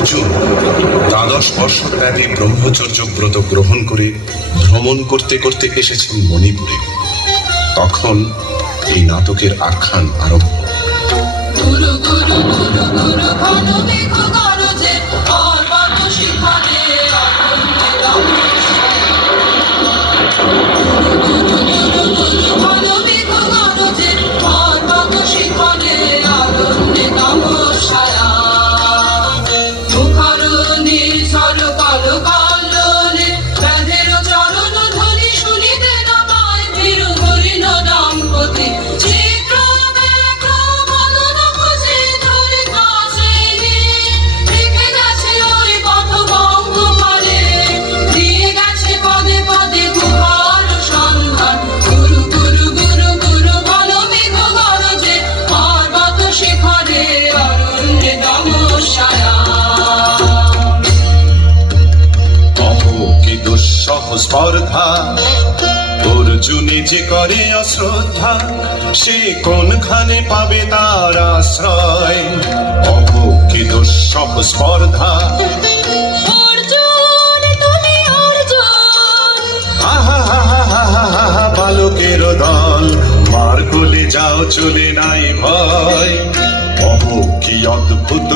অর্জুন দ্বাদশ বর্ষব্যাপী ব্রহ্মচর্য ব্রত গ্রহণ করে ভ্রমণ করতে করতে এসেছেন মণিপুরে। তখন এই নাটকের আখ্যান আরম্ভ। গুরু গুরু গুরু গুরু ঘন মেঘ গরজে পর্বত শিখরে অরণ্যে নমস্কার। গুরু গুরু গুরু ঘন মেঘ গরজে পর্বত শিখরে অরণ্যে নমস্কার। মুখর নির্ঝর কল কল্লোলে ব্যাধের চরণ ধ্বনি শুনিতে নামায় ভীরু হরিণ দম্পতি। স্পর্ধা অর্জুনে যে করে অশ্রদ্ধা, সে কোনখানে পাবে তার আশ্রয়? অভোগী দুঃসহ স্পর্ধা। বালকের দল মার কোলে যাও, চলে নাই ভয়। অভোগী অদ্ভুত